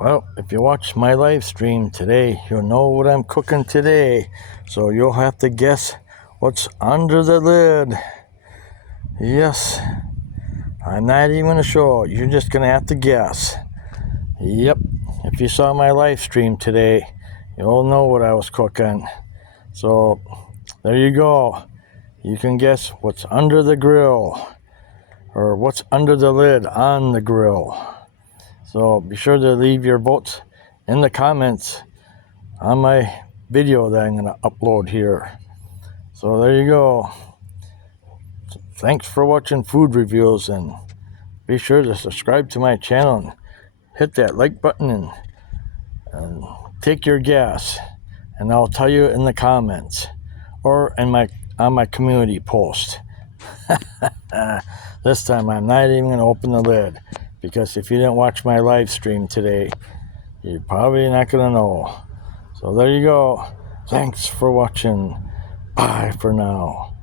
Well, if you watch my live stream today, you'll know what I'm cooking today. So you'll have to guess what's under the lid. Yes, I'm not even gonna show. You're just gonna have to guess. Yep, if you saw my live stream today, you'll know what I was cooking. So there you go. You can guess what's under the grill, or what's under the lid on the grill. So be sure to leave your votes in the comments on my video that I'm going to upload here. So there you go. Thanks for watching food reviews, and be sure to subscribe to my channel and hit that like button and take your guess, and I'll tell you in the comments or on my community post. This time I'm not even going to open the lid, because if you didn't watch my live stream today, you're probably not going to know. So there you go. Thanks for watching. Bye for now.